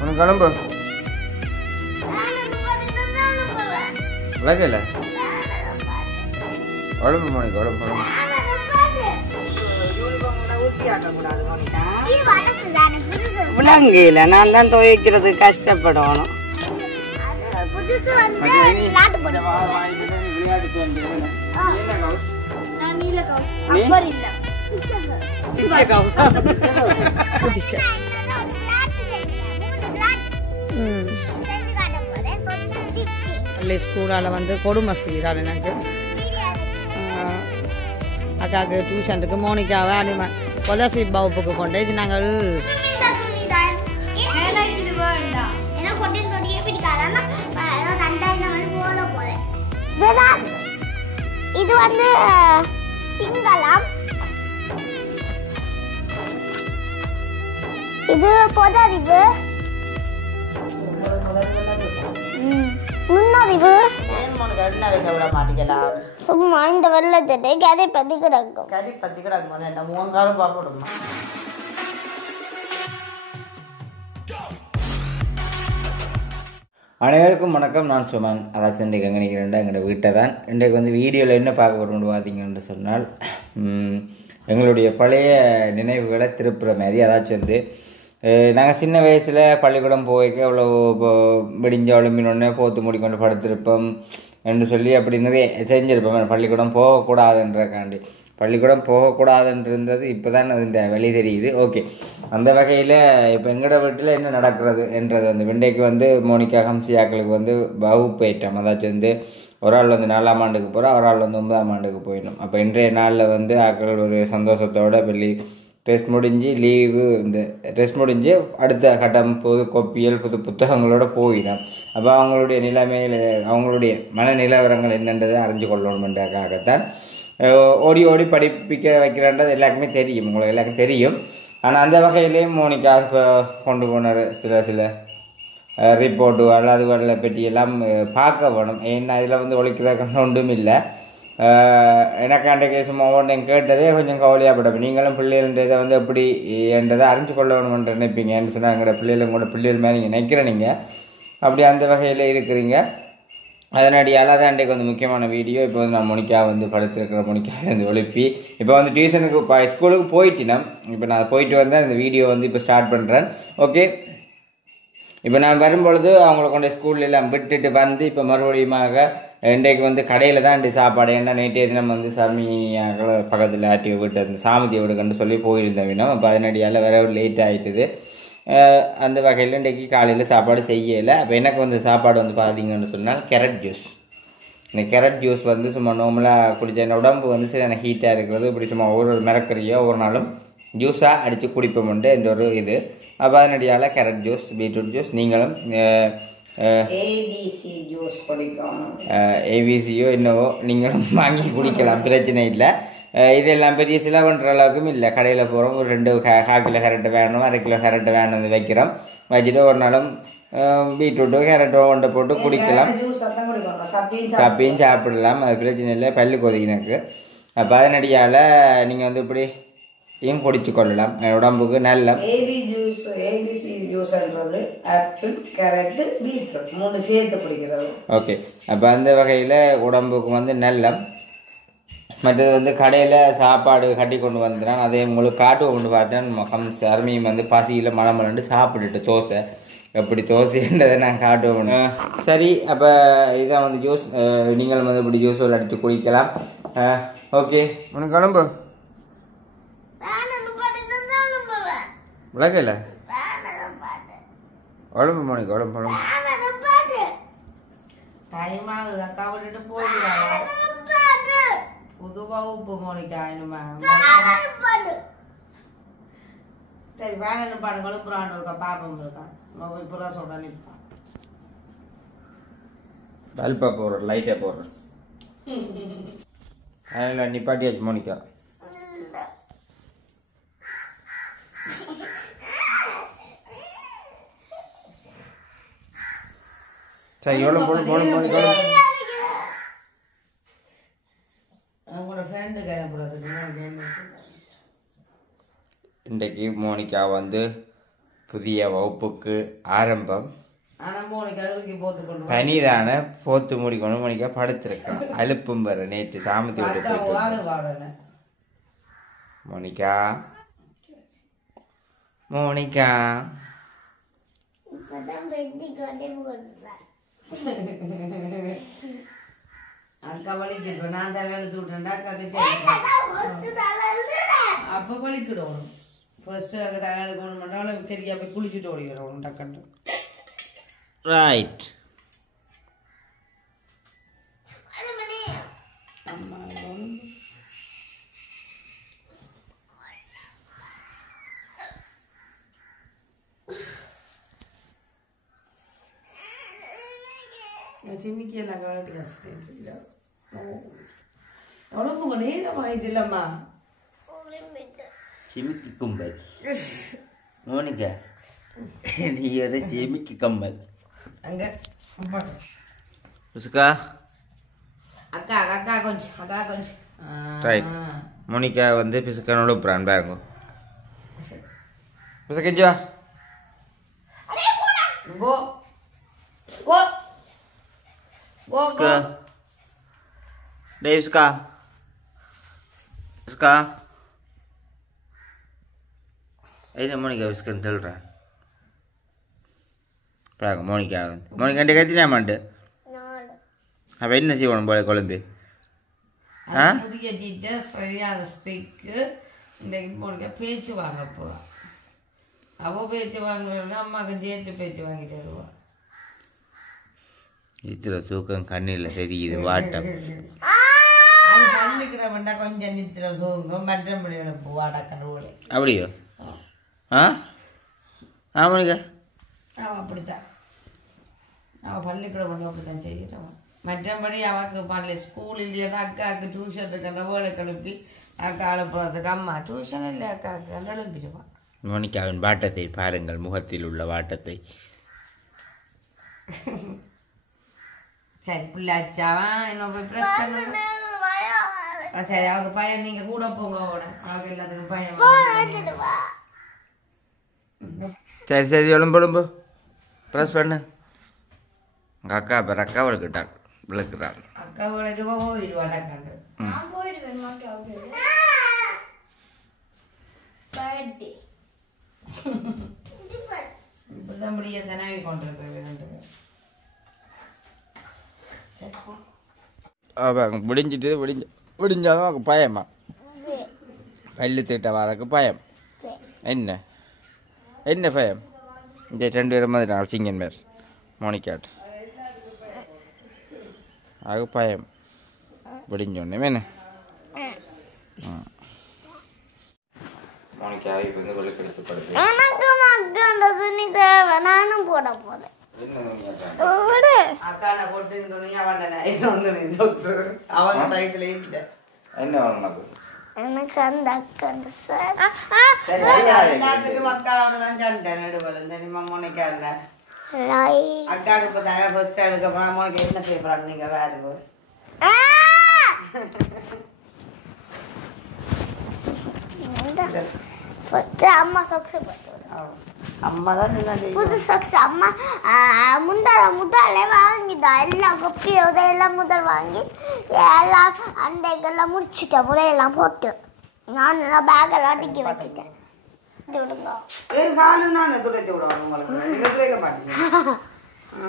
உனக்கு கிளம்பு விளக்கல உடம்பு மணிக்கு உடம்பு விளங்கல நான் தான் துவைக்கிறது கஷ்டப்படணும். ஸ்கூலால் வந்து கொடுமை செய்கிறாள் எனக்கு. அக்காவுக்கு டியூஷனுக்கு மோனிக்காவை அடிமை கொலர்ஷிப் வகுப்புக்கு கொண்டு இது நாங்கள் இது வந்து சிங்களம், இது பொதறிவு, நுண்ணறிவு. சும்மா இந்த வெள்ளத்தை கதை பத்தி கிடக்கும். கறி பத்தி கிடக்கும் என்ன மூங்காலும் பாப்பிடுமா. அனைவருக்கும் வணக்கம். நான் சுமன். அதாவது இன்றைக்கு எங்கே நிற்கிறேன்டா எங்களோட வீட்டை தான். இன்றைக்கு வந்து வீடியோவில் என்ன பார்க்க போகிறோம்னு பார்த்தீங்கன்னு சொன்னால் எங்களுடைய பழைய நினைவுகளை திருப்புற மாதிரி. அதாச்சும் வந்து நாங்கள் சின்ன வயசில் பள்ளிக்கூடம் போய்க்க அவ்வளோ விடிஞ்ச ஒளிம்பினொன்னே போத்து மூடிக்கொண்டு படுத்திருப்போம் என்று சொல்லி அப்படி நிறைய செஞ்சுருப்போம். பள்ளிக்கூடம் போகக்கூடாதுன்றக்காண்டி பள்ளிக்கூடம் போகக்கூடாதுன்றது இப்போ தான் அதுன்ற வெளி தெரியுது. ஓகே, அந்த வகையில் இப்போ எங்களோட வீட்டில் என்ன நடக்கிறது என்றது வந்து இன்றைக்கு வந்து மோனிகா ஹம்சியாக்களுக்கு வந்து வகுப்பு ஏற்றம். அதாச்சும் வந்து ஒரு ஆள் வந்து 4ஆம் ஆண்டுக்கு போகிறோம், ஒரு ஆள் வந்து 9ஆம் ஆண்டுக்கு போயிடணும். அப்போ இன்றைய நாளில் வந்து ஆக்கள் ஒரு சந்தோஷத்தோடு வெளி டெஸ்ட் முடிஞ்சு லீவு இந்த டெஸ்ட் முடிஞ்சு அடுத்த கட்டம் புது கொப்பியல் புது புத்தகங்களோடு போயிடும். அப்போ அவங்களுடைய நிலைமையில் அவங்களுடைய மன நிலவரங்கள் என்னன்றதை அறிஞ்சு கொள்ளணுமென்றக்காகத்தான் ஓடி ஓடி படிப்பிக்க வைக்கிறான்றது எல்லாருக்குமே தெரியும், உங்களுக்கு எல்லாருக்கும் தெரியும். ஆனால் அந்த வகையிலேயும் மோனிகா கொண்டு போனார் சில ரிப்போர்ட்டு அதுகளை பற்றியெல்லாம் பார்க்க வேணும். ஏன்னா இதில் வந்து ஒழிக்கிறதுக்கு ஒன்றும் இல்லை. எனக்கு அன்றைக்கு சும்மா ஒன்றையும் கேட்டதே கொஞ்சம் கவலையாகப்படும். நீங்களும் பிள்ளைகள்ன்றதை வந்து எப்படி என்றதை அறிஞ்சு கொள்ள வேணுமென்று நினைப்பீங்கன்னு சொன்னால் எங்களோட பிள்ளைகளும் கூட பிள்ளைகள் மேலே நீங்கள் நினைக்கிறீங்க, அப்படி அந்த வகையில் இருக்கிறீங்க. அதனடியால் தான் அன்றைக்கு வந்து முக்கியமான வீடியோ. இப்போ வந்து நான் மோனிகா வந்து படுத்துருக்கிற மோனிகா வந்து ஒழுப்பி இப்போ வந்து டியூஷனுக்கு ஸ்கூலுக்கு போயிட்டினோம். இப்போ நான் போயிட்டு வந்தேன். இந்த வீடியோ வந்து இப்போ ஸ்டார்ட் பண்ணுறேன். ஓகே, இப்போ நான் வரும்பொழுது அவங்கள கொண்டு ஸ்கூல்ல எல்லாம் விட்டுட்டு வந்து இப்போ மறுபடியுமாக இன்றைக்கு வந்து கடையில் தான் இன்றைக்கு சாப்பாடு. ஏன்னா நேற்றைய தினம் வந்து சாமியாக பக்கத்தில் ஆட்டி விட்டு அந்த சாமதி விடுக்கன்னு சொல்லி போயிருந்தேன் வினோம். அப்போ அதனடியால் வேற ஒரு லேட் ஆகிட்டுது. அந்த வகையில் இன்றைக்கு காலையில் சாப்பாடு செய்யலை. அப்போ எனக்கு வந்து சாப்பாடு வந்து பார்த்தீங்கன்னு சொன்னால் கேரட் ஜூஸ். இந்த கேரட் ஜூஸ் வந்து சும்மா நார்மலாக குடித்த என் உடம்பு வந்து சரியான ஹீட்டாக இருக்கிறது. இப்படி சும்மா ஒரு மிரக்கறியோ ஒரு நாளும் ஜூஸாக அடித்து குடிப்போம்ண்டு என்ற ஒரு இது. அப்போ அதனடியால் கேரட் ஜூஸ், பீட்ரூட் ஜூஸ், நீங்களும் ஏபிசி ஜூஸ் குடிக்கும். ஏபிசியோ என்னவோ நீங்களும் வாங்கி குடிக்கலாம், பிரச்சனை இல்லை. இதெல்லாம் பெரிய செலவுன்ற அளவுக்கும் இல்லை. கடையில் போகிறோம், ஒரு 2 1/2 கிலோ கேரட்டு வேணும், 1/2 கிலோ கேரட்டு வேணும் வந்து வைக்கிறோம். வச்சுட்டு ஒரு நாளும் பீட்ரூட்டோ கேரட்டோ ஒன்றை போட்டு குடிக்கலாம், சப்பையும் சாப்பிடலாம், அது பிரச்சனை இல்லை. பல்லு கொதிக்கினக்கு. அப்போ அதனடியால் நீங்கள் வந்து இப்படி குடிச்சு கொள்ளலாம், உடம்புக்கு நல்ல. ஏபிசி ஜூஸ்ன்றது ஆப்பிள், கேரட்டு, பீட்ரூட் 3 சேர்த்து குடிக்கிறது. ஓகே, அப்போ அந்த வகையில் உடம்புக்கு வந்து நல்ல. மற்றது வந்து கடையில் சாப்பாடு கட்டி கொண்டு வந்துட்டான், அதே உங்களுக்கு காட்டுவை கொண்டு பார்த்தேன். அருமையும் வந்து பசியில் மலமலண்டு சாப்பிட்டுட்டு தோசை எப்படி தோசைன்றதை நான் காட்டுவோம். சரி, அப்போ இதான் வந்து ஜூஸ். நீங்களும் வந்து இப்படி ஜூஸ் அடித்து குடிக்கலாம். ஓகே, உனக்கு கிளம்பு விளக்கல உடம்பு மோனிக்கு உடம்பு டைம் ஆகுது. அக்கா விட்டுட்டு போயிடுவாங்க. புது வகுப்பு மோனிகா இனிமே. சரி, வேலை நிப்பாடுங்களும் புறாண்டு இருக்கா பாப்பம் இருக்கா போய் புறா சொல்ற நிற்பான். பல்பா போடுற லைட்டா போடுறேன். அதில் நிப்பாட்டியாச்சு மோனிகா. சரி, எவ்வளோ போடு போடு மோனிகா. இன்றைக்கு மோனிகா வந்து புதிய வகுப்புக்கு ஆரம்பம். ஆனா மோனிக்காவுக்கு போத்து கொண்டு பனிதான போத்து மூடிக்கொண்டு மோனிக்கா படுத்திருக்கான். அலுப்பும் வர நேற்று சாமத்தி விட்டு மோனிகா மோனிகா அக்கா வலிக்கிட்டு நான் தலை எடுத்து விட்டேன்டா அக்காக்கு அப்போ வலிக்கிடும். ஃபர்ஸ்ட் அக்கா தலை எடுக்கணும் மட்டும் சரியா போய் குளிச்சுட்டு ஓடி விடணும் டக்குன்னு. ரைட். சிமிக்கெல்லாம் கலட்டி கஷ்டம் உடம்புங்க நேரம் ஆயிட்டு இல்லம்மா. சிமிக்கி கும்பல் மோனிகா நீ ஒரு சிமிக்கி கம்பல் அங்க புசுக்கா அக்கா அக்கா கொஞ்சம் ரைட். மோனிகா வந்து பிசுக்கா நுழுப்புறான் பாருங்க. பிசுக்கா கோ கோ கோ Ska. Dave Ska. Ska. Ini Monica Ska telra. Praga Monica. Monica dia kata nama anda. Apa ini nasi orang boleh Kolombi? Hah? Punya jijja serius stick. Ini Monica peci wanga pura. Abu peci wanga nama kerja peci wanga terus. Itu தூக்கம் கண்ணில் தெரியுது வாட்டம். அது பண்ணிக்கிற வேண்டா கொஞ்சம் நித்திர தூக்கம் மற்றபடி வாடா கடவுளே. அப்படியோ? ஆ ஆமாங்க. அவன் அப்படித்தான் அவன் பள்ளிக்கூட கொண்டு அப்படித்தான் செய்கிறவன். மற்றபடி அவனுக்கு பள்ளி ஸ்கூல் இல்லையா அக்காவுக்கு டியூஷனுக்கு வேலை கிளப்பி அக்கா அனுப்புறதுக்கு அம்மா டியூஷன் இல்லை அக்காவுக்கு எழுப்பிடுவான். மோனிகாவின் வாட்டத்தை பாருங்கள், முகத்தில் உள்ள வாட்டத்தை. சரி பிள்ளாச்சாவன் இன்னும் போய் ப்ரெஸ் பண்ணுங்க. சரி அவருக்கு பையன் நீங்க கூட போங்க அவட அவருக்கு எல்லாத்துக்கும் பையன். சரி சரி எலும்பு ப்ரெஸ் பண்ணு. உங்கள் அக்கா பேர் அக்கா விளக்கிட்டாள் விளக்குறாள். அக்கா விளக்கு போயிடுவாடா கண்டு. இப்படிதான் முடிய தனாவி கொண்டிருக்க ரெண்டு பேர். விடிஞ்சிட்டு விடிஞ்சாலும் அவனுக்கு பயமா பல்லு திட்ட வரக்கு பயம். என்ன என்ன பயம்? இந்த 2 பேரும் மாதிரி நாள் சிங்கன் பேர் மோனிக்காட்டு அது பயம் விடிஞ்சோடனே வேணே. மோனிக்காவை இப்போ வந்து விளக்கெடுத்து படுத்து எனக்கு மக்கள் துணி தேவை நானும் போட போறேன். அக்கான போட்டு அவன் சைஸ்ல என்ன வேணும்? எனக்கு அந்த அக்கா எல்லாத்துக்கும் அக்காவோட தான் சண்டை நடுவலும் தெரியுமா மோனிக்கா. அக்காவுக்கு இப்போ தர ஃபர்ஸ்ட் அதுக்கு அப்புறம் மோனிக்கா என்ன செய்ய போறாங்க நீங்க வேறு ஃபர்ஸ்ட் அம்மா சாக்ஸ் போட்டு அம்மா தான் புது சாக்ஸ் அம்மா முதல்ல வாங்கிட்டா எல்லாம் கொப்பி உதையெல்லாம் முதல் வாங்கி எல்லாம் அண்டைகள்லாம் முடிச்சுட்டேன். உதையெல்லாம் போட்டு நான் எல்லாம் பேக்கெல்லாம் அடுக்கி வச்சுட்டேன். விடுங்க காலு நான் துடைச்சு விடுவாங்க உங்களுக்கு. நீங்க துடைக்க மாட்டீங்க.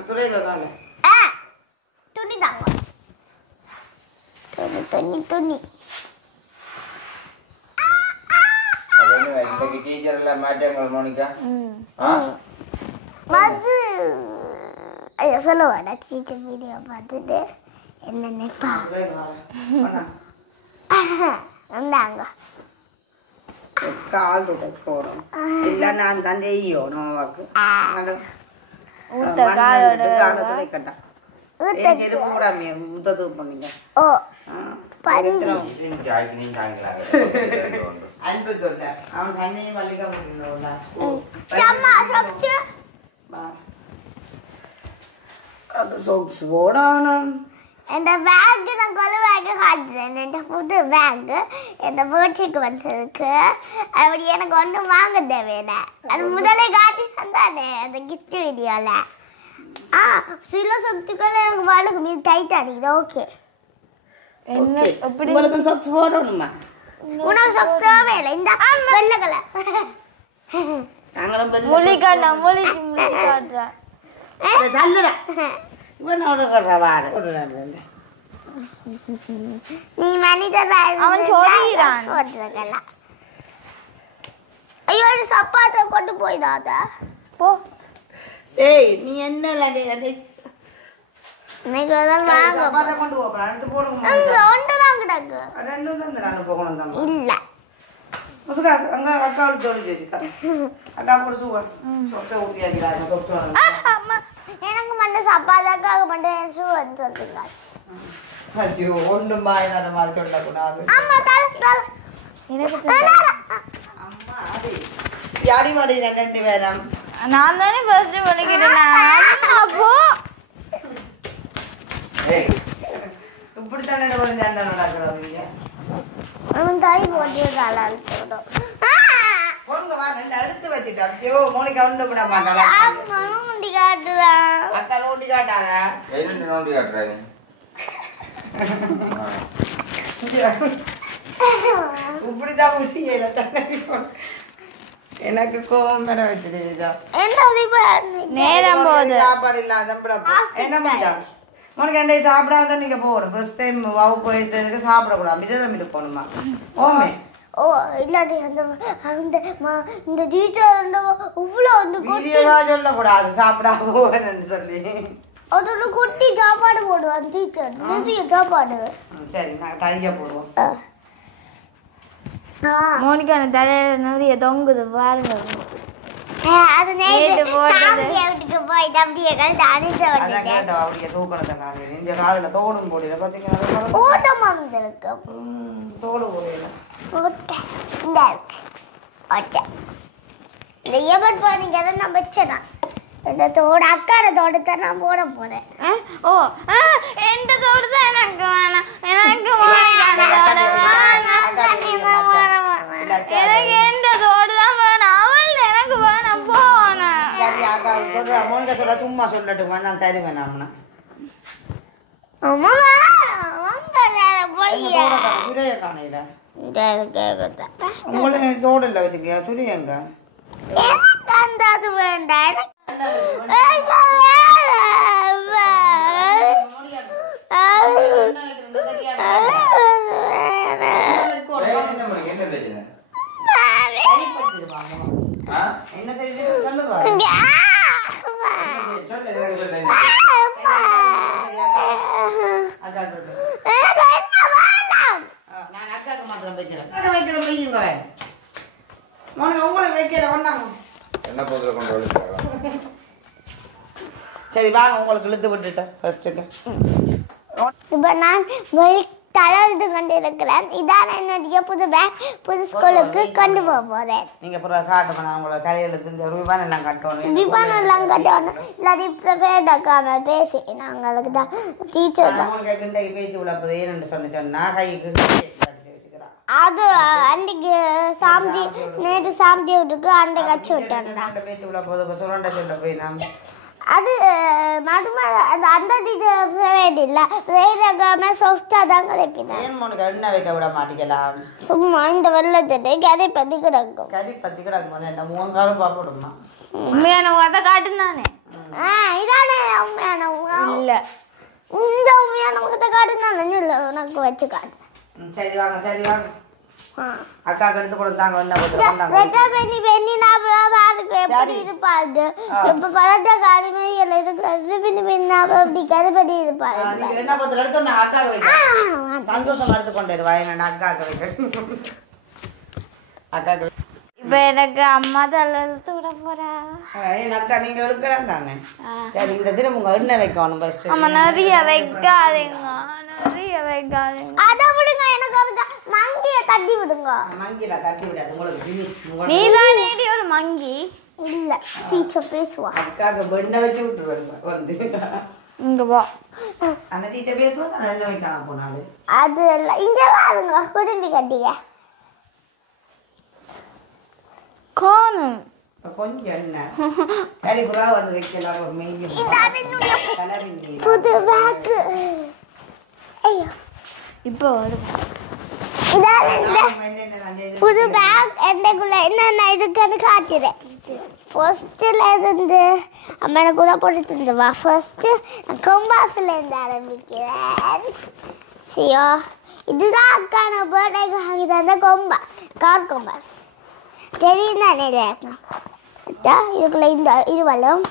துடைக்க கால துணி தாங்க துணி துணி டீச்சர் எல்லாம் மாட்டாங்க மோனிகா. அது ஐயோ சொல்லுவாடா டீச்சர் வீடியோ பார்த்துட்டு என்ன நினைப்பா வந்தாங்க கால் துடைக்க போறோம். இல்ல நான் தான் செய்யணும் வாக்கு துடைக்கட்டா செருப்பு கூடாமே முத்தது பண்ணீங்க. ஓ பஞ்சு அன்பு சொல்ல அவன் தண்ணியும் பள்ளிக்கா அது சோக்ஸ் போடணும். இந்த பேக் நான் கொலை பேக்கு காட்டுறேன். இந்த புது பேக்கு இந்த பேர்ச்சிக்கு வந்ததுக்கு அப்படி எனக்கு ஒன்றும் வாங்க தேவையில்லை. அது முதலே காட்டி தானே அந்த கிஃப்ட் வீடியோல சில சொத்துக்கள் எனக்கு வழுக்கு மீது டைட் அடிக்குது ஓகே என்ன எப்படி உங்களுக்கு சொக்ஸ் போடணுமா உனக்கு சொக்ஸ் தேவையில்லை இந்த வெள்ளை கலர் நாங்களும் மொழி காட்டுறேன் தள்ளுடா இவன் ஒரு வாடு நீ மனிதர் அவன் சொல்லிறான். ஐயோ இது சப்பாத்தை கொண்டு போய்தாத போ ஏய் நீ என்ன லகே இன்னைக்கு அதான் வாங்க சப்பாத்தை கொண்டு போறா எடுத்து போடுங்க ஒன்று தான் கிடக்கு ரெண்டும் தான் நான் போகணும் தான் இல்ல முசுகா அங்க அக்காவோட தோழி ஜெயிக்கா அக்கா கூட சூவா சொத்த ஊத்தியாக்கிறாங்க தொட்டோம் அம்மா எனக்கு மட்டும் சப்பாதாக்காக மட்டும் ஷூ வந்து சொல்றீங்க ஐயோ ஒண்ணும் மாயனான மாதிரி சொல்லக்கூடாது அம்மா தல எனக்கு அம்மா அது யாடி மாடி ரெண்டு பேரும் நான் தானே ஃபர்ஸ்ட் வலிக்கிட்டேன் அப்போ ஏய் இப்படித்தான் என்ன பண்ணி சண்டை நடக்கிறாங்க அவன் தாய் போட்டிருக்காள் அழுத்தோடும் போங்க வா நல்ல எடுத்து வச்சுட்டா ஐயோ மோனிகா ஒண்ணு விட மாட்டாளா மனம் முடி காட்டுதான் அக்கா நோண்டி காட்டாதா என்ன நோண்டி காட்டுறாங்க இப்படிதான் முடியல எனக்கு கோவம் வர வச்சிருக்கா என்ன அதிகமா நேரம் போகுது சாப்பாடு இல்லாத என்ன பண்ணா உனக்கு என்ன சாப்பிடாம தான் நீங்க போகணும் ஃபர்ஸ்ட் டைம் வகுப்பு போயிட்டதுக்கு சாப்பிடக்கூடாது மிதம் இருக்கணுமா ஓமே ஓ இல்லாடி அந்த அந்த இந்த டீச்சர் இவ்வளோ வந்து வீடியோவா சொல்லக்கூடாது சாப்பிடாம போவேன்னு சொல்லி அதோட கொட்டி சாப்பாடு போடுவான் டீச்சர் நிறைய சாப்பாடு சரி நாங்கள் டையா போடுவோம் மோனிகா தலையில நிறைய தொங்குது பாருங்க அது நேத்து போட்டது. சாப்பிட்டு வீட்டுக்கு போயிட்டு அப்படியே கழுத்து அடிச்சு அதான் வந்துட்டேன் கேட்டோம் அப்படியே தூக்கணத்தை காணல இந்த காதில் தோடும் போடல பார்த்தீங்கன்னா ஓட்டம் வந்திருக்கு தோடு போடல ஓட்டை இந்த இருக்கு ஓட்டை இந்த ஏபட் பாருங்க அதை நான் வச்சேனா இந்த தோடு அக்காட தோட்டத்தை நான் போட போறேன் ஓ எந்த தோடு தான் எனக்கு வேணாம் எனக்கு எனக்கு எந்த தோடு தான் வேணாம் அவள் எனக்கு வேணாம் போனேன் சரி அக்கா சொல்றா மோனிகா சொல்ல சும்மா சொல்லட்டுமா நான் தருவேன் நாம அம்மா வாங்க போய்யா சுரைய காணையில இந்த கேக்குதா உங்களுக்கு தோடு இல்லை வச்சுக்கியா சுரியங்க எனக்கு அந்த அது வேண்டாம் எனக்கு என்ன செய்து சொல்லுங்க அக்கா நான் அக்காவுக்கு மாத்திரம் வைக்கிறேன் அக்கா வைக்கிறேன் வையுங்க மோனிகா உங்களுக்கு வைக்கிற ஒன்றாங்க என்ன பொருளை கொண்டு வலிக்கிறாங்க சரி வாங்க உங்களுக்கு இழுத்து விட்டுட்டேன் ஃபர்ஸ்ட்டுக்கு இப்போ நான் வெளி தளர்ந்து கொண்டிருக்கிறேன் இதான் என்னுடைய புது பேக் புது ஸ்கூலுக்கு கொண்டு போக போறேன் நீங்க அப்புறம் காட்டுமா நான் உங்களை தலையிலுக்கு இந்த ரிபான் எல்லாம் கட்டணும் ரிபான் எல்லாம் கட்டணும் இல்லாட்டி பேட்டக்காம பேசி நாங்களுக்கு தான் டீச்சர் தான் உங்களுக்கு கிண்டைக்கு பேச்சு விழப்பது ஏன்னு சொன்னா கைக்கு அது அன்றைக்கு சாந்தி நேற்று சாந்தி விட்டுக்கு அந்த கட்சி விட்டாங்க பேச்சு விழப்போது சுரண்ட சொல்ல போய் நாம் அது நடுமை அந்த டீச்சர் இல்லை வேறக்காம சாஃப்டாக தான் கிடைப்பினேன் ஏன் உனக்கு எண்ணெய் வைக்க விட மாட்டேங்கலாம் சும்மா இந்த வெள்ளத்தை கதை பற்றி கிடக்கும் கறி பத்தி கிடக்கும் போது என்ன மூங்காலும் பாப்பிடுமா உண்மையான அதை காட்டுந்தானே இதானே உண்மையான இல்ல இந்த உண்மையான முகத்தை காட்டுனாலும் இல்லை உனக்கு வச்சு காட்டு சரி வாங்க சரி வாங்க அக்கா எடுத்து கொடுத்தாங்க என்ன வெட்டா பெண்ணி நான் பாருக்கு எப்படி இருப்பாரு இப்ப பதட்ட காலி மாதிரி எல்லாம் இருக்கிறது பெண்ணி அப்படி கதைப்படி இருப்பாரு நீங்க என்ன பத்திரம் எடுத்து நான் அக்காவுக்கு வைக்கிறேன் சந்தோஷமா எடுத்து கொண்டு வருவாங்க நான் அக்காவுக்கு வைக்கிறேன் அக்காவுக்கு இப்ப எனக்கு அம்மா தலை இழுத்து விட போறா என் அக்கா நீங்க எடுக்கலாம் தானே சரி இந்த தினம் உங்க எண்ணெய் வைக்கணும் ஃபர்ஸ்ட் ஆமா நிறைய வைக்காதீங்க நிறைய வைக்காதீங்க அதை விடுங்க எனக்கு ஒரு மங்கிய தட்டி விடுங்க மங்கில தட்டி விடாது உங்களுக்கு finish. நீ தான் நேடி ஒரு மங்கி இல்ல டீச்சர் பேசுவா அதுக்காக எண்ணெய் வச்சு விட்டுருவாங்க வந்து இங்க வா அந்த டீச்சர் பேசுவோம் நான் எண்ணெய் வைக்கலாம் போனாலும் அது இல்லை இங்க வாருங்க குடும்பி கட்டிய காணும் கொஞ்சம் எண்ணெய் சரி புறா வந்து வைக்கலாம் ஒரு மெய்யும் புது பேக். ஐயோ இப்போ வரும். புது பேக் என்னக்குள்ள என்னென்ன இருக்குன்னு காட்டுறேன். ஃபர்ஸ்ட்டில் இருந்து அம்மா எனக்கு கூட போட்டு தந்துவா. ஃபர்ஸ்ட்டு நான் கொம்பாஸில் இருந்து ஆரம்பிக்கிறேன். சரியா, இதுதான் அக்கான பர்த்டேக்கு வாங்கி தந்த கார் கொம்பாஸ். தெரியும் தானே இதுக்குள்ள இந்த இது வரும்.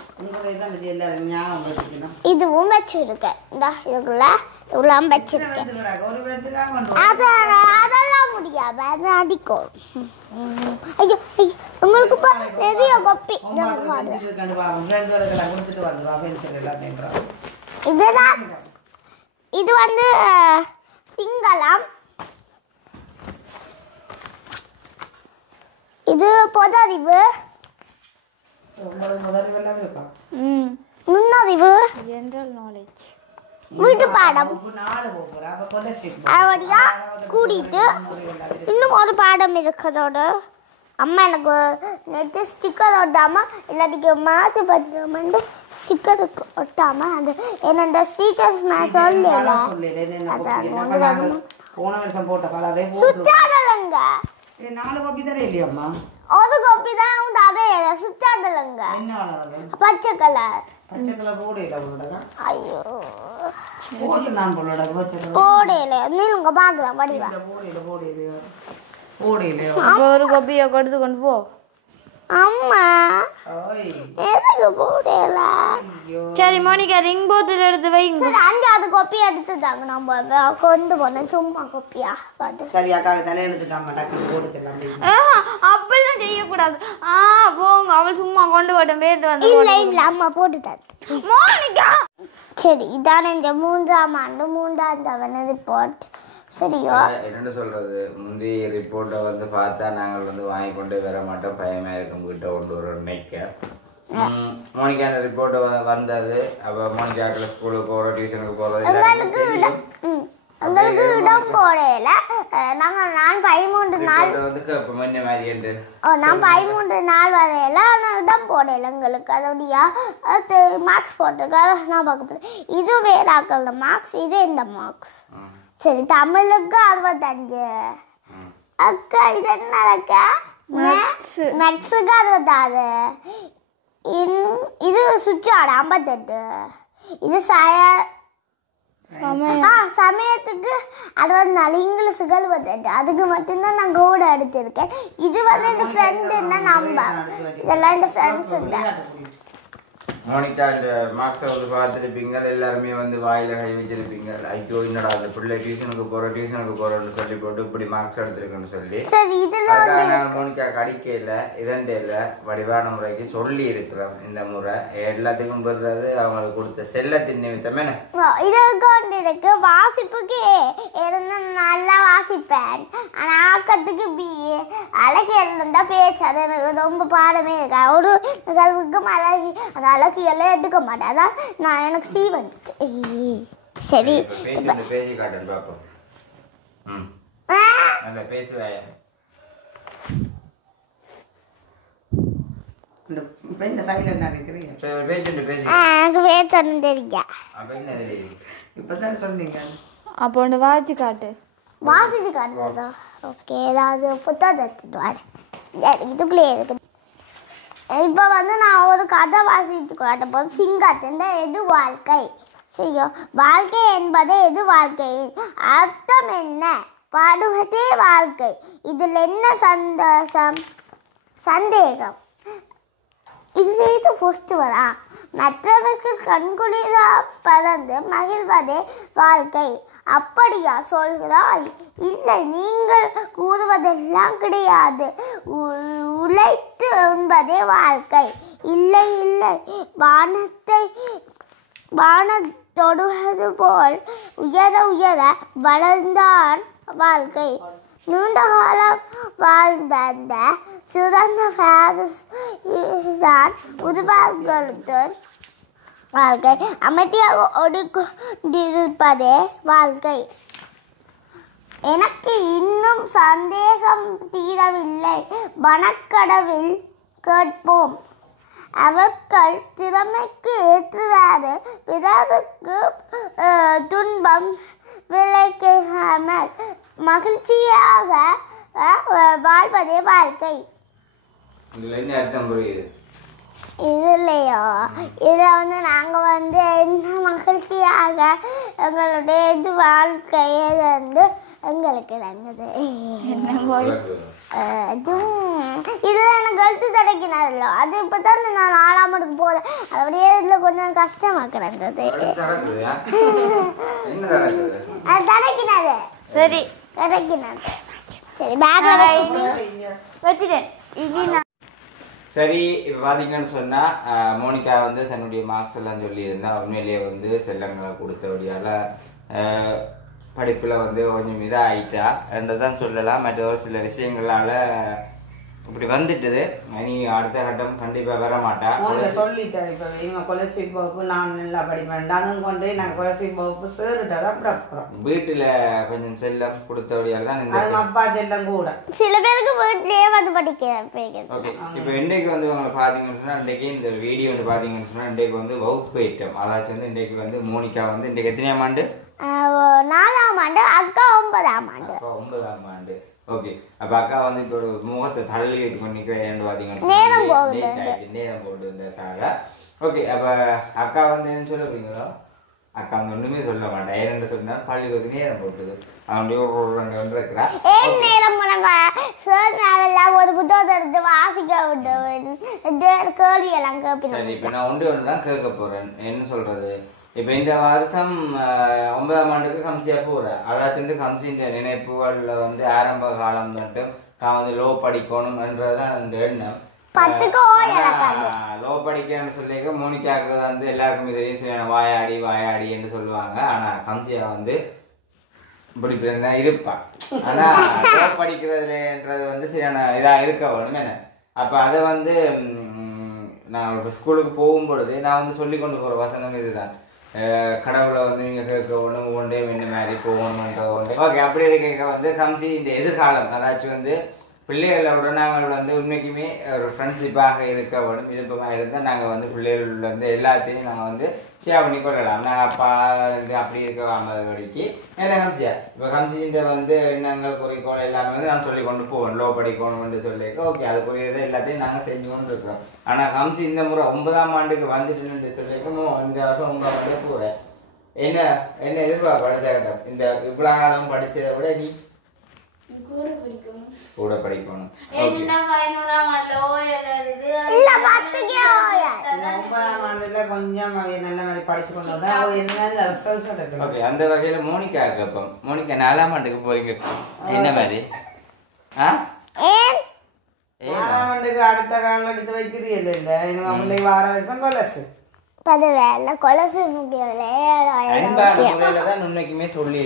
இதுவும் வச்சிருக்கேன். இந்த இதுக்குள்ள இவ்வளோ வச்சிருக்கேன். அதெல்லாம் முடியாது, அது அடிக்கும். ஐயோ ஐயோ உங்களுக்கு இப்போ நிறைய கொப்பி. இதுதான் இது வந்து சிங்களம். இது பொதறிவு, நுண்ணறிவு, ஜெனரல் நாலேஜ், வீட்டு பாடம். அப்படியா கூட்டிட்டு இன்னும் ஒரு பாடம் இருக்கிறதோட அம்மா எனக்கு நேற்று ஸ்டிக்கர் ஒட்டாம இல்லாட்டிக்கு மாற்றி பார்த்துட்டு ஸ்டிக்கர் ஒட்டாம அந்த என்னோட டீச்சர்ஸ் நான் சொல்லல சுற்றாடலங்க. 4 காப்பி தர இல்லையாம்மா? ஒரு காப்பி தான் உண்டு. அதே சுற்றாடலங்க. பச்சை கலர். பச்சை கலர் போடையில. ஐயோ போட்டு நான் போடல. போடையில நீங்க பார்க்கலாம் படிவா. ஒரு கோப்பியை கொடுத்து கொண்டு போ. அம்மா எதுக்கு போடையில? சரி மோனிகா ரிங் போத்தில் எடுத்து வைங்க. சரி 5வது கோப்பி எடுத்துட்டாங்க. நம்ம கொண்டு போனேன் சும்மா கோப்பியா பார்த்து. சரி அக்காவுக்கு தலையெழுத்துட்டாமா டக்குனு போட்டுக்கலாம். அப்படிலாம் செய்யக்கூடாது. போங்க, அவள் சும்மா கொண்டு போட்டேன் பேத்து வந்து. இல்ல அம்மா போட்டு தந்து மோனிகா. சரி இதான இந்த 3ஆம் ஆண்டு 3ஆம் தவணை ரிப்போர்ட். சரியா என்ன சொல்றது, முந்தைய ரிப்போர்ட்டை வந்து பார்த்தா நாங்கள் வந்து வாங்கி கொண்டு வர மாட்டோம், பயமா இருக்கும் வீட்டை கொண்டு வர நினைக்க. மோனிகா ரிப்போர்ட்டை வந்தது. அப்போ மோனிகாக்கில் ஸ்கூலுக்கு போகிற டியூஷனுக்கு போகிறது உங்களுக்கு இடம் போடையில நான் 13 நாள் வந்து முன்ன மாதிரி நான் 13 நாள் வரையில ஆனால் இடம் போடையில எங்களுக்கு அதோடைய மார்க்ஸ் போட்டிருக்காரு. நான் பார்க்க போகிறேன். இது வேறாக்கள் மார்க்ஸ், இது இந்த மார்க்ஸ். சரி தமிழுக்கு 65. அக்கா இது என்ன அக்கா? மேக்ஸுக்கு 66. இது சுற்றாடு 58. இது சமயத்துக்கு 64. இங்கிலீஷுக்கு 68. அதுக்கு மட்டும்தான் நான் கோடு எடுத்திருக்கேன். இது வந்து இந்த ஃப்ரெண்டுன்னா நம்ப இதெல்லாம் இந்த ஃப்ரெண்ட்ஸ் இல்லை. மோனிகா இந்த மார்க்ஸை வந்து பார்த்துருப்பீங்க, எல்லாருமே வந்து வாயில கை வச்சிருப்பீங்க. ஐயோ என்னடா அந்த பிள்ளை டியூஷனுக்கு போறோம்னு சொல்லி போட்டு இப்படி மார்க்ஸ் எடுத்திருக்குன்னு சொல்லி. மோனிகா கடிக்கையில் இதண்டையில் வடிவான முறைக்கு சொல்லி இருக்கிறோம். இந்த முறை எல்லாத்துக்கும் பெறுறது அவங்களுக்கு கொடுத்த செல்லத்தின் நிமித்தமே இது கொண்டு இருக்கு. வாசிப்புக்கு நல்லா வாசிப்பேன், ஆனால் ஆக்கத்துக்கு பிஏ அழகு எழுந்தா பேச்சு அது எனக்கு ரொம்ப பாடமே இருக்கா. ஒரு நிகழ்வுக்கும் அழகு அந்த அழகு எல்லாம் எடுக்க மாட்டேன். அதான் நான் எனக்கு சி வந்துட்டு. சரி பேசி காட்டுன்னு பார்ப்போம். நல்ல பேசுவாயா? எனக்கு பேசணும் தெரியா? இப்பதான் சொன்னீங்க. அப்போ ஒன்று வாட்சி காட்டு. வாசித்து காட்டுறதா? ஓகே, ஏதாவது புத்தகம் எடுத்துட்டு வரேன். இதுக்குள்ளே இருக்குது. இப்போ வந்து நான் ஒரு கதை வாசித்து காட்ட போது சிங்கத்தின் எது வாழ்க்கை. செய்யோ வாழ்க்கை என்பது எது வாழ்க்கையின் அர்த்தம் என்ன? பாடுவதே வாழ்க்கை. இதில் என்ன சந்தேகம்? இதுல இது ஃபர்ஸ்ட் வரா. மற்றவர்கள் கண்குளிரா பறந்து மகிழ்வதே வாழ்க்கை. அப்படியா சொல்கிறாய்? இல்லை, நீங்கள் கூறுவதெல்லாம் கிடையாது. உழைத்து என்பதே வாழ்க்கை. இல்லை இல்லை, வானத்தொடுவது போல் உயர உயர வளர்ந்தான் வாழ்க்கை. நீண்ட காலம் வாழ்ந்த சிறந்த தான் உருவாக்கத்து வாழ்க்கை. அமைதியாக ஒடுக்கொண்டிருப்பதே வாழ்க்கை. எனக்கு இன்னும் சந்தேகம் தீரவில்லை. கேட்போம். அவர்கள் திறமைக்கு ஏற்றுவாறு பிறருக்கு துன்பம் விளைக்காமல் மகிழ்ச்சியாக வாழ்வதே வாழ்க்கை. இதுலையோ இதில் நாங்கள் என்ன மகிழ்ச்சியாக எங்களுடைய இது வாழ்க்கையை எங்களுக்கு இறங்குது. இதுதான் எனக்கு எழுத்து தடைக்கினதில்ல. அது இப்போ தான் நான் 4ஆம் ஆண்டுக்கு போகிறேன். அப்படியே இதில் கொஞ்சம் கஷ்டமாக கிடந்தது. அது தடைக்கினது. சரி தடைக்கினது. சரி பேக்கில் வச்சுட்டேன். சரி, இப்போ பார்த்தீங்கன்னு சொன்னால் மோனிகா தன்னுடைய மார்க்ஸ் எல்லாம் சொல்லியிருந்தா உண்மையிலேயே செல்லங்களை கொடுத்தபடியால் படிப்பில் கொஞ்சம் இதாக ஆயிட்டா என்றதான் சொல்லலாம். மற்ற ஒரு சில விஷயங்களால் இப்படி வந்துட்டுது. இனி அடுத்த கட்டம் கண்டிப்பாக வர மாட்டா. சொல்லிட்டேன். இப்போ இவங்க கொலஸ்ட்ரிக் வகுப்பு நான் நல்லா படிப்பேன். நாங்கள் கொண்டு நாங்கள் கொலஸ்ட்ரிக் வகுப்பு சேருட்டாதான் அப்படி அப்புறம் வீட்டில் கொஞ்சம் செல்லம் கொடுத்தபடியால் தான் அப்பா செல்லம் கூட சில பேருக்கு வீட்டிலேயே படிக்கிறேன். ஓகே, இப்போ இன்றைக்கு உங்களை பார்த்தீங்கன்னு சொன்னால் இன்றைக்கு இந்த வீடியோ பார்த்தீங்கன்னு சொன்னால் இன்றைக்கு வகுப்பு ஐட்டம். அதாச்சும் இன்றைக்கு மோனிகா இன்றைக்கு எத்தனையாம் ஆண்டு? 4ஆம் ஆண்டு. அக்கா 9ஆம் ஆண்டு. 9ஆம் ஆண்டு. ஓகே, அப்போ அக்கா இப்போ ஒரு முகத்தை தள்ளி இது பண்ணிக்கிறேன் பார்த்தீங்கன்னா நேரம் போகுது இருந்ததுக்காக. ஓகே, அப்போ அக்கா என்ன சொல்ல போறீங்களோ? அக்கா ஒன்றுமே சொல்ல மாட்டேன். ஏன்னு சொன்னால் பள்ளிக்கூடத்து நேரம் போட்டுது. அவனுடைய இருக்கிறா நேரம் சார் ஒரு புத்தகத்தை எடுத்து வாசிக்க விட்டு கேள்வி எல்லாம் கேட்பேன். சரி, இப்போ நான் ஒன்று தான் கேட்க போகிறேன். என்ன சொல்கிறது, இப்போ இந்த வருஷம் 9ஆம் ஆண்டுக்கு கம்சியாக போகிறேன். அதாவது கம்சின்ற நினைப்புகளில் ஆரம்ப காலம் மட்டும் நான் லோ படிக்கணும் என்றதான் அந்த எண்ணம். லோ படிக்கணும்னு சொல்லிக்க மோனிகாவுக்கு எல்லாருக்குமே தெரியும் வாயாடி வாயாடி என்று சொல்லுவாங்க. ஆனால் கம்சியா இப்படி தான் இருப்பான். ஆனால் லோ படிக்கிறதுன்றது சரியான இதாக இருக்க வேணும் என்ன. அப்போ அதை நான் இப்போ ஸ்கூலுக்கு போகும்பொழுது நான் சொல்லி கொண்டு போகிற வசனம் இதுதான். கடவுளை நீங்கள் கேட்க ஒன்று ஒன்றே என்ன மாதிரி போகணுன்ற ஒன்று. ஓகே, அப்படி இருக்க கம்சி இந்த எதிர்காலம் அதாச்சும் பிள்ளைகளோட நாங்கள் உண்மைக்குமே ஒரு ஃப்ரெண்ட்ஷிப்பாக இருக்க வேணும். விருப்பமாக இருந்தால் நாங்கள் பிள்ளைகள் எல்லாத்தையும் நாங்கள் ஷேர் பண்ணி கொள்ளலாம். நாங்கள் அப்பா அப்படி இருக்க வரைக்கு என்ன கம்சியா இப்போ கம்சின்ற எண்ணங்கள் குறிக்கோள் எல்லாமே நான் சொல்லி கொண்டு போவோம். லோ படிக்கணும்னு சொல்லியிருக்கோம். ஓகே, அதுக்குரியதை எல்லாத்தையும் நாங்கள் செஞ்சு கொண்டு இருக்கிறோம். ஆனால் கம்சி இந்த முறை 9ஆம் ஆண்டுக்கு வந்துட்டுன்னு சொல்லியிருக்கோம். இந்த வருஷம் 9ஆம் ஆண்டே போகிறேன். என்ன என்ன எதிர்பார்ப்பு அடுத்த கட்டம்? இந்த இவ்வளோ காலம் படித்ததை விட நீ கூட படிக்கணும். 9ஆம் ஆண்டுல கொஞ்சம் நல்ல மாதிரி படிச்சு கொண்டு ஓகே, அந்த வகையில மோனிகா கேட்போம். மோனிகா 4ஆம் ஆண்டுக்கு போறீங்க என்ன மாதிரி? 4ஆம் ஆண்டுக்கு அடுத்த காலம் எடுத்து வைக்கிறீங்க இல்ல? இனிமே வார வருஷம் கொலசு கொலசு உண்மைக்குமே சொல்லி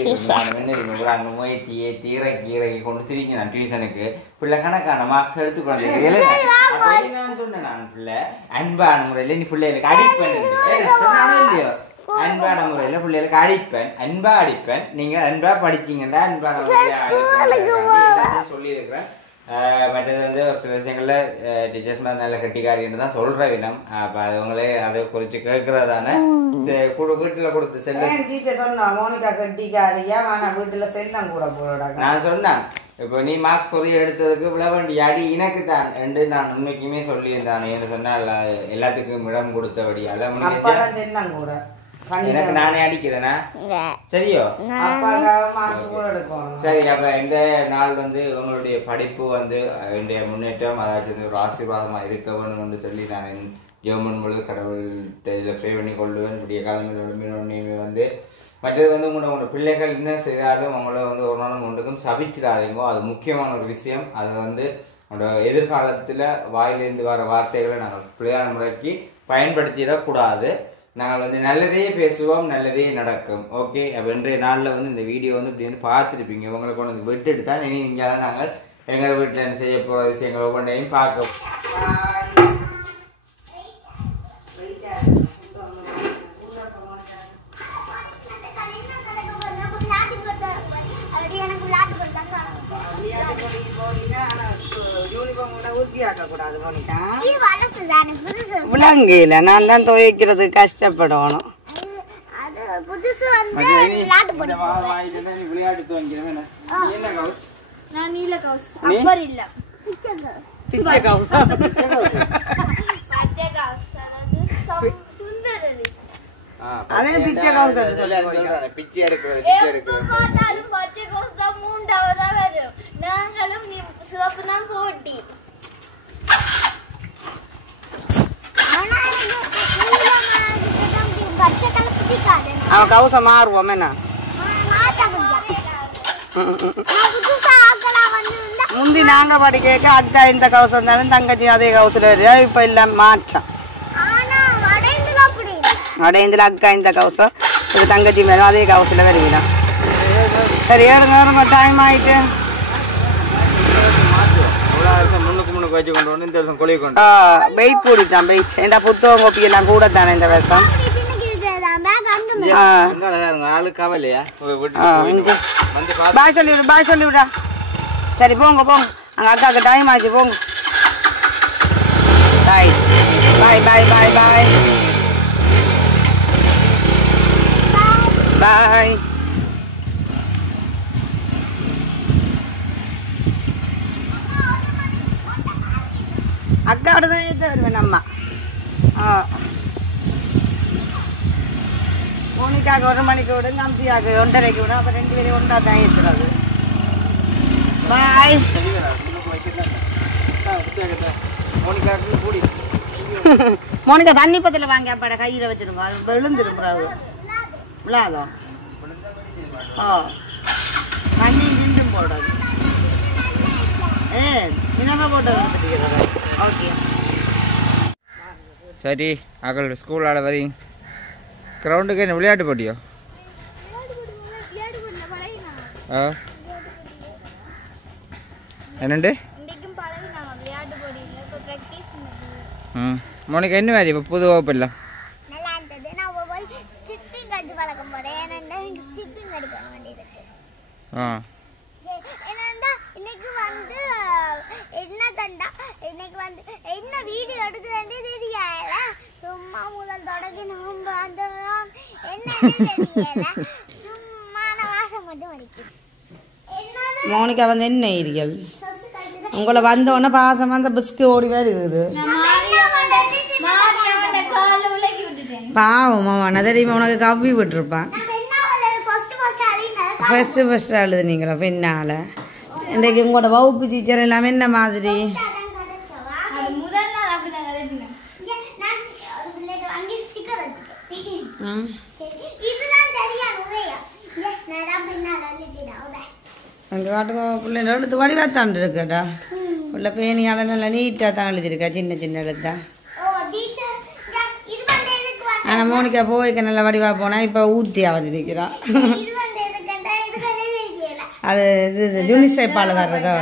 அங்க முயற்சி ஏற்றி இறக்கி கொண்டு சிரிக்க நான் டியூஷனுக்கு பிள்ளை கணக்கான மார்க்ஸ் எடுத்துக்கொண்டு சொன்னேன். நான் பிள்ளை அன்பான முறையில நீ பிள்ளைகளுக்கு அடிப்பேன் இல்லையோ? அன்பான முறையில பிள்ளைகளுக்கு அடிப்பேன், அன்பா அடிப்பேன். நீங்க அன்பா படிச்சீங்கன்னா அன்பான முறையில சொல்லி இருக்கிறேன். மற்றது ஒரு சில விஷயங்கள்ல டீச்சர்ஸ் மாதிரி நல்ல கட்டிக்காரின்னு தான் சொல்ற வினம். அப்ப அவங்களே அதை குறிச்சு கேட்கறதானே வீட்டுல கொடுத்து செல்லம் மோனிகா கட்டிக்காரியா வீட்டுல செல்லம் கூட போடாங்க. நான் சொன்னேன், இப்போ நீ மார்க்ஸ் குறைய எடுத்ததுக்கு விழ வேண்டிய அடி எனக்கு தான் என்று நான் உண்மைக்குமே சொல்லியிருந்தான். என்று சொன்னா எல்லாத்துக்கும் இடம் கொடுத்தபடி அதான் கூட எனக்கு நானே அடிக்கிறேனா? சரியோ? சரி, அப்ப இந்த நாள் உங்களுடைய படிப்பு என்னுடைய முன்னேற்றம் அதாச்சும் ஒரு ஆசீர்வாதமா இருக்க வேணும்னு சொல்லி நான் ஜெர்மன் பொழுது கடவுள்கிட்ட இதில் ப்ரே பண்ணி கொள்ளுவேன். இப்படிய காலமே மற்றது உங்களோட பிள்ளைகள் என்ன செய்தாலும் அவங்கள ஒரு நாளும் ஒன்றுக்கும் சபிச்சிடாதீங்க. அது முக்கியமான ஒரு விஷயம். அது உங்களோட எதிர்காலத்தில் வாயிலிருந்து வர வார்த்தைகளை நாங்கள் பிள்ளையான முறைக்கு பயன்படுத்திடக்கூடாது. நாங்கள் நல்லதே பேசுவோம், நல்லதே நடக்கும். ஓகே, அப்போ இன்றைய நாளில் இந்த வீடியோ இப்படி பார்த்துருப்பீங்க. உங்களுக்கு கொண்டு விட்டுட்டு தான் இனி இங்கே நாங்கள் எங்கள் வீட்டில் என்ன செய்ய போகிற விஷயங்கள் ஒவ்வொன்றையும் பார்க்க. குட்டியாக்க கூடாது மோனிகா. இது வளர்த்துதானே புதுசு. விளங்கையில நான் தான் துவைக்கிறது கஷ்டப்படணும். அது புதுசு வந்து விளையாட்டு போட்டு விளையாட்டு துவங்கிறேன். என்ன கவுஸ்? நான் நீல கவுஸ். அப்பர் இல்ல. பிச்சை கவுஸ். சத்ய கவுஸ். சுந்தரலி. அதே பிச்சை கவுஸ் சொல்றானே பிச்சை எடுக்கிறது பார்த்தாலும் பச்சை கவுஸ் தான் மூண்டாவதா வரும். நாங்களும் நீ சிவப்பு தான் போட்டி. அவன் கவுச மாறுவோம் என்ன முந்தி நாங்க படிக்க அக்கா இந்த கவுசம் இருந்தாலும் தங்கச்சி அதே கவுசுல வருவா. இப்ப இல்ல மாற்றம். வடையந்தில அக்கா இந்த கவுசம் இப்ப தங்கச்சி மேலும் அதே கவுசுல வருவீங்க. சரி ஏழுங்க டைம் ஆயிட்டு. முன்னுக்கு வச்சு கொண்டு வந்து இந்த வருஷம் கொலை கொண்டு வெயிட் கூடிட்டான் வெயிட். ஏண்டா புத்தகம் கோப்பி எல்லாம் கூட தானே இந்த வருஷம். ஆளு கவலையா பாய் சொல்லிவிடு பாய் சொல்லிவிடா. சரி போங்க போங்க அங்க அக்காவுக்கு டைம் ஆச்சு போங்க. பாய் பாய் பாய் பாய் பாய் பாய். அக்காவோட தான் ஏற்ற வருவேன் அம்மா. மோனிக்காக 1 மணிக்கு விடும், கம்சியாக 1:30க்கு விடும். அப்போ 2 பேரும் ஒன்றா தான் ஏற்றுறது. பாய். மோனிகா தண்ணி பத்தில் வாங்கி அப்பாட கையில் வச்சிருங்க. அது விழுந்துருக்குறாரு விழாதோ. தண்ணி நின்றும் போடாது. நிலமா போட்டு ஓகே. சரி அக்களோட ஸ்கூலால் வரீங்க கிரவுண்டுக்கு என்ன விளையாட்டு போட்டியோ? என்னண்டு மோனிகா என்ன மாதிரி இப்போ புது வகுப்பு இல்லை? நல்லா இருந்தது. நான் போய் ஸ்டிப்பிங் அடிச்சு பழக்கம் போதே ஏன்னா ஸ்டிப்பிங் அடிக்க வேண்டியது. என்னன்னா இன்னைக்கு வந்து என்ன தண்டா இன்னைக்கு வந்து என்ன வீடியோ எடுக்கிறதே தெரியல. சும்மா முதல் தொடங்கி நம்ம அந்த என்ன தெரியல. சும்மா வாசம் மட்டும் வலிக்குது. மோனிகா வந்து என்ன ஏரியல் உங்களை வந்தோடனே பாசம் அந்த பிஸ்கு ஓடி வருது. பாவம் மாமா தெரியுமா உனக்கு கவ்வி விட்டுருப்பான். ஃபர்ஸ்ட் அழுதுனீங்களா பின்னால. இன்றைக்கு உங்களோட வகுப்பு டீச்சர் எல்லாமே என்ன மாதிரி? அங்கே காட்டுங்க பிள்ளைங்க எழுத்து வடிவாத்தான் இருக்கட்டா. உள்ள பேணியால நல்லா நீட்டாக தான் எழுதியிருக்கா சின்ன சின்ன எழுத்தா. ஆனால் மோனிகா போய்க்க நல்லா வடிவாக போனால் இப்போ ஊற்றி அவன் இருக்கிறா. அது இது யூனிசெஃபால் தர்றதோ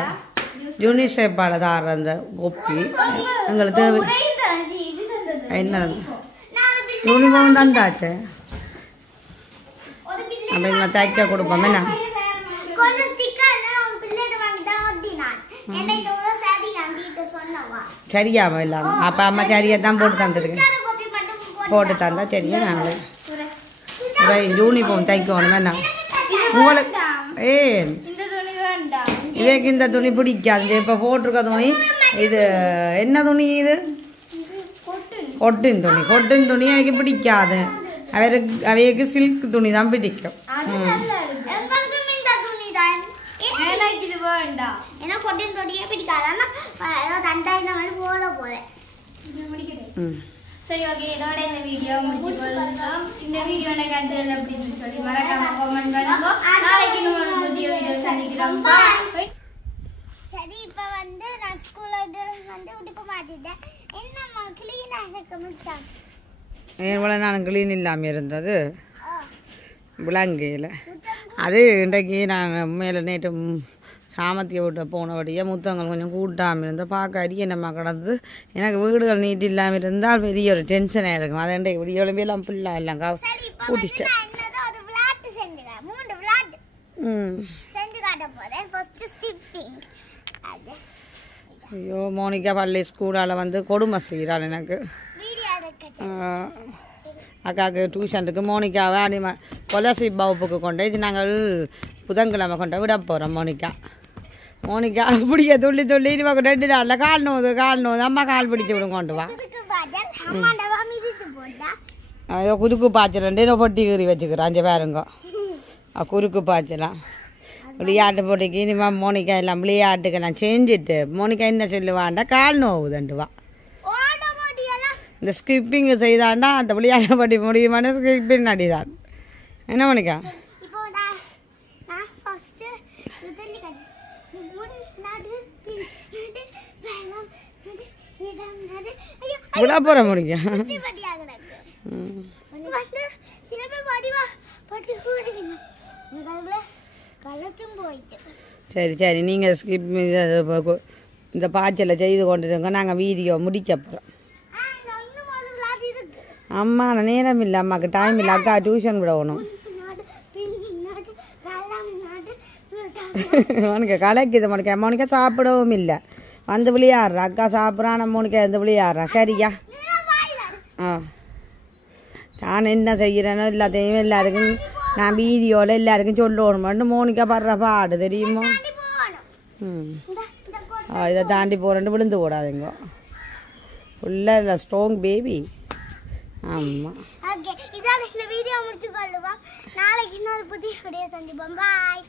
யூனிசெஃபால் தர்ற அந்த கோப்பி எங்களுக்கு தேவை. என்ன யூனிஃபார்ம் தந்தாச்சு அப்போ நம்ம தைக்க கொடுப்போம். என்ன சரியாம இல்லாம அப்பா அம்மா சரியா தான் போட்டு தந்துருக்கேன். போட்டு தந்தா சரியா நாங்களே யூனிஃபார்ம் தைக்கணும். என்ன உங்களுக்கு இவைக்கு இந்த துணி பிடிக்காது. இப்போ போட்டிருக்க துணி இது என்ன துணி? இது கொட்டின் துணி. கொட்டின் துணி அவைக்கு பிடிக்காது. அவைக்கு சில்க் துணி தான் பிடிக்கும். சரி ஓகே இதோட இந்த வீடியோ முடிச்சுக்கொள்ளலாம். இந்த வீடியோ எனக்கு அடுத்தது அப்படின்னு சொல்லி மறக்காம கமெண்ட் பண்ணுங்க. நாளைக்கு இன்னொரு புதிய வீடியோ சந்திக்கிறோம். சரி இப்போ வந்து நான் ஸ்கூல்ல வந்து உடுப்பு மாட்டிட்டேன். என்னம்மா கிளீனா இருக்க முடிச்சான்? இவ்வளோ நான் கிளீன் இல்லாமல் இருந்தது விளங்கையில். அது இன்றைக்கு நான் மேலே நேற்று சாமத்திய விட்டு போனபடியே முத்தங்கள் கொஞ்சம் கூட்டாமல் இருந்தால் பார்க்க அரியணமா கிடந்து. எனக்கு வீடுகள் நீட்டு இல்லாமல் இருந்தால் பெரிய ஒரு டென்ஷனாக இருக்கும். அதை இன்றைக்கு விடிய எல்லாம் ஃபுல்லாக எல்லாம் கூட்டிச்சிட்டேன். ஐயோ மோனிகா பள்ளி ஸ்கூலால் வந்து கொடுமை செய்கிறாள் எனக்கு. அக்காவுக்கு டியூஷனுக்கு மோனிகாவை அடிமை கொலசி வகுப்புக்கு கொண்டு இது நாங்கள் புதன்கிழமை கொண்டு விட போகிறோம். மோனிகா அப்படியே துள்ளி துள்ளி 2 நாளில் கால் நோது அம்மா கால் பிடிச்சி விடும் கொண்டு வா. ஏதோ குறுக்கு பாய்ச்சல் பொட்டி கீறி வச்சுக்கிறோம் 5 பேருங்க. குறுக்கு பாய்ச்சலாம் விளையாட்டு போட்டிக்கு இனிமேல் மோனிகா எல்லாம் விளையாட்டுக்கெல்லாம் செஞ்சுட்டு மோனிகா என்ன சொல்லுவாண்டா கால் நோவுதுண்டுவா. இந்த ஸ்கிப்பிங் செய்தாண்டா அந்த விளையாட்டு போட்டி முடியுமான ஸ்கிப்பிங் அடிதான். என்ன மோனிகா? விழா போகிற முடிக்க சரி சரி நீங்கள் ஸ்கிப் இந்த பாய்ச்சலை செய்து கொண்டுருங்க. நாங்கள் வீடியோ முடிக்க போகிறோம். அம்மா நேரம் இல்லை, அம்மாவுக்கு டைம் இல்லை, அக்கா டியூஷன் விடணும். மோனிகா கலைக்குது. மோனிகா சாப்பிடவும் இல்லை, வந்து விளையாடுறா. அக்கா சாப்பிட்றான், மோனிகா வந்து விளையாடுறா. சரியா? நான் என்ன செய்கிறேனோ எல்லாத்தையும் எல்லாருக்கும் நான் வீடியோவில் எல்லாருக்கும் சொல்லணும். மோனிகா படுற பாடு தெரியுமோ? இதை தாண்டி போகிறேன்ட்டு விழுந்து போடாதுங்க. ஃபுல்லாக இல்லை ஸ்ட்ராங் பேபி. ஆமாம். ஓகே, இதால இந்த வீடியோ முடிச்சுக்கொள்ளுவோம். நாளைக்கு இன்னொரு புதிய வீடியோ சந்திப்போம். பாய்.